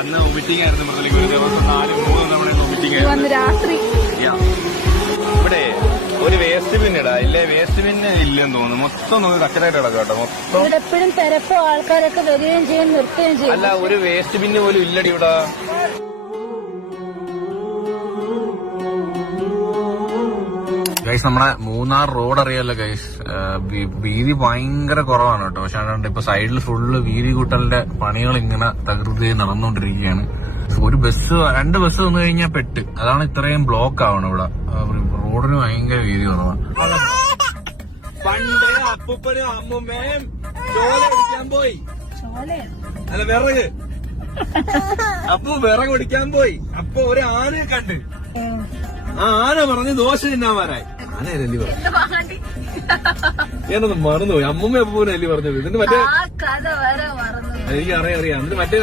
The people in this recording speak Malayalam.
അന്ന് വോമിറ്റിംഗ് ആയിരുന്നു മൃതലേക്ക്. ഒരു ദിവസം 4-3 തവണ വോമിറ്റിംഗ് ആയിരുന്നു രാത്രി. ഇവിടെ ഒരു വേസ്റ്റ് ബിൻ ഇടാ ഇല്ലേ? വേസ്റ്റ് ബിന്ന് ഇല്ലെന്ന് തോന്നുന്നു. മൊത്തം നോക്കി കച്ചറായിട്ട് കിടക്കും കേട്ടോ. മൊത്തം എപ്പോഴും തിരക്കോ ആൾക്കാരൊക്കെ വരികയും ചെയ്യും നിർത്തുകയും ചെയ്യും. അല്ല, ഒരു വേസ്റ്റ് ബിന്ന് പോലും ഇല്ലടി ഇവിടെ. ഗൈസ്, നമ്മുടെ മൂന്നാർ റോഡ് അറിയാലോ ഗൈസ്, വീതി ഭയങ്കര കുറവാണ് കേട്ടോ. പക്ഷെ അതുകൊണ്ട് ഇപ്പൊ സൈഡിൽ ഫുള്ള് വീതി കൂട്ടലിന്റെ പണികൾ ഇങ്ങനെ തകൃതി നടന്നുകൊണ്ടിരിക്കുകയാണ്. ഒരു ബസ് 2 ബസ് വന്നു കഴിഞ്ഞാൽ പെട്ട്. അതാണ് ഇത്രയും ബ്ലോക്ക് ആവണം ഇവിടെ. റോഡിന് ഭയങ്കര വീതി കുറവാണ്. പണ്ട് അപ്പൂപ്പനും അമ്മൂമ്മയും ചോല പിടിക്കാൻ പോയി. അല്ല, വിറക്. അപ്പൊ വിറക് പിടിക്കാൻ പോയി. അപ്പൊ ഒരു ആനയെ കണ്ട്. ആ ആന പറഞ്ഞ് ദോശ തിന്നാമാരായി. ആനയല്ലേ പറഞ്ഞു? ഞാനൊന്ന് മറന്നുപോയി. അമ്മൂമ്മ അപ്പൂനെ അല്ലേ പറഞ്ഞത്? ഇതിന് മറ്റേ എനിക്കറിയാം. എന്നിട്ട് മറ്റേ